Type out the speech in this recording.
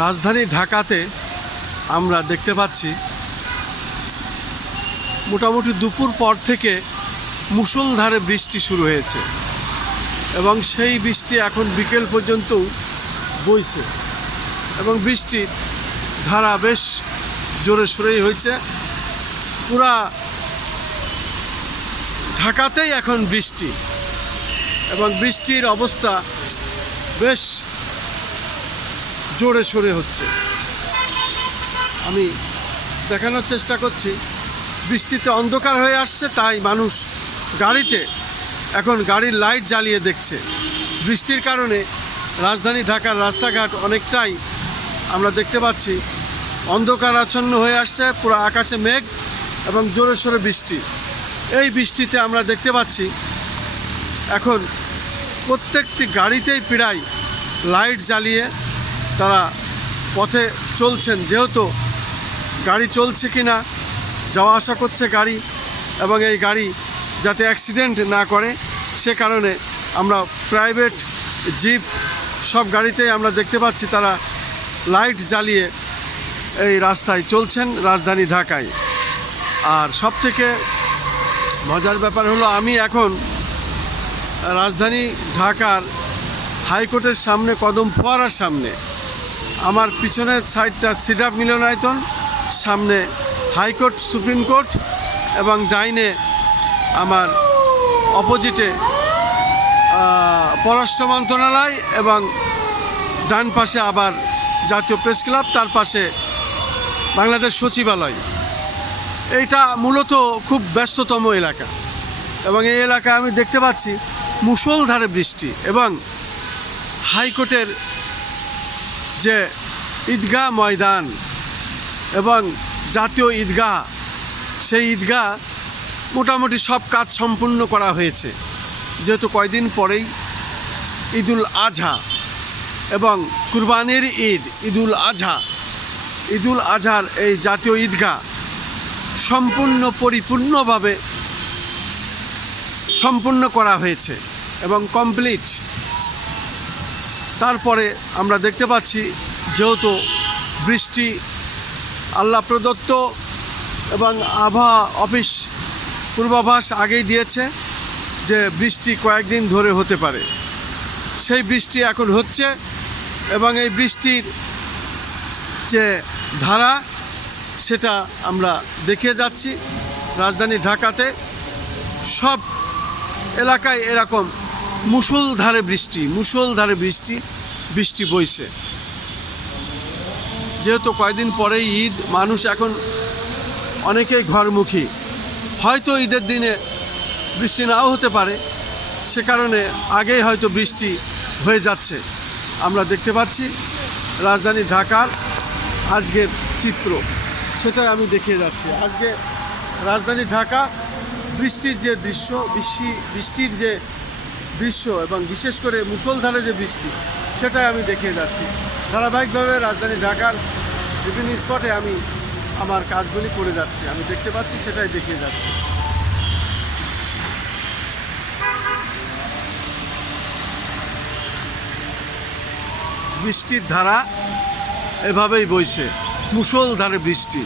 রাজধানী ঢাকাতে আমরা দেখতে পাচ্ছি মোটামুটি দুপুর পর থেকে মুষলধারে বৃষ্টি শুরু হয়েছে এবং সেই বৃষ্টি এখন বিকেল পর্যন্তও বইছে এবং বৃষ্টির ধারা বেশ জোরে সোরেই হয়েছে। পুরা ঢাকাতেই এখন বৃষ্টি এবং বৃষ্টির অবস্থা বেশ জোরে সোরে হচ্ছে। আমি দেখানোর চেষ্টা করছি, বৃষ্টিতে অন্ধকার হয়ে আসছে, তাই মানুষ গাড়িতে এখন গাড়ির লাইট জ্বালিয়ে দেখছে। বৃষ্টির কারণে রাজধানী ঢাকার রাস্তাঘাট অনেকটাই আমরা দেখতে পাচ্ছি অন্ধকারাচ্ছন্ন হয়ে আসছে, পুরো আকাশে মেঘ এবং জোরে সোরে বৃষ্টি। এই বৃষ্টিতে আমরা দেখতে পাচ্ছি এখন প্রত্যেকটি গাড়িতেই প্রায় লাইট জ্বালিয়ে তারা পথে চলছেন, যেহেতু গাড়ি চলছে কি না যাওয়া আসা করছে গাড়ি, এবং এই গাড়ি যাতে অ্যাক্সিডেন্ট না করে সে কারণে আমরা প্রাইভেট জিপ সব গাড়িতেই আমরা দেখতে পাচ্ছি তারা লাইট জ্বালিয়ে এই রাস্তায় চলছেন রাজধানী ঢাকায়। আর সবথেকে মজার ব্যাপার হলো, আমি এখন রাজধানী ঢাকার হাইকোর্টের সামনে, কদম ফোয়ারার সামনে। আমার পিছনের সাইডটা সিডাপ মিলনায়তন, সামনে হাইকোর্ট, সুপ্রিম কোর্ট, এবং ডাইনে আমার অপোজিটে পররাষ্ট্র মন্ত্রণালয়, এবং ডান পাশে আবার জাতীয় প্রেস ক্লাব, তার পাশে বাংলাদেশ সচিবালয়। এইটা মূলত খুব ব্যস্ততম এলাকা এবং এই এলাকায় আমি দেখতে পাচ্ছি মুষলধারে বৃষ্টি এবং হাইকোর্টের যে ঈদগাহ ময়দান এবং জাতীয় ঈদগাহ, সেই ঈদগাহ মোটামুটি সব কাজ সম্পূর্ণ করা হয়েছে, যেহেতু কয়দিন পরেই ঈদুল আজহা এবং কুরবানির ঈদ, ঈদুল আজহার এই জাতীয় ঈদগাহ সম্পূর্ণ পরিপূর্ণভাবে সম্পূর্ণ করা হয়েছে এবং কমপ্লিট। তারপরে আমরা দেখতে পাচ্ছি যেহেতু বৃষ্টি আল্লাহ প্রদত্ত এবং আবহাওয়া অফিস পূর্বাভাস আগেই দিয়েছে যে বৃষ্টি কয়েকদিন ধরে হতে পারে, সেই বৃষ্টি এখন হচ্ছে এবং এই বৃষ্টির যে ধারা সেটা আমরা দেখে যাচ্ছি। রাজধানী ঢাকাতে সব এলাকায় এরকম মুষলধারে বৃষ্টি বইছে। যেহেতু কয়েকদিন পরেই ঈদ, মানুষ এখন অনেকেই ঘরমুখী, হয়তো ঈদের দিনে বৃষ্টি নাও হতে পারে, সে কারণে আগেই হয়তো বৃষ্টি হয়ে যাচ্ছে। আমরা দেখতে পাচ্ছি রাজধানী ঢাকার আজকের চিত্র, সেটাই আমি দেখিয়ে যাচ্ছি। আজকে রাজধানী ঢাকা বৃষ্টির যে দৃশ্য এবং বিশেষ করে মুষলধারে যে বৃষ্টি, সেটাই আমি দেখিয়ে যাচ্ছি। ধারাবাহিকভাবে রাজধানী ঢাকার বিভিন্ন স্পটে আমি আমার কাজগুলি করে যাচ্ছি, আমি দেখতে পাচ্ছি, সেটাই দেখিয়ে যাচ্ছি। বৃষ্টির ধারা এভাবেই বইছে, মুষলধারে বৃষ্টি।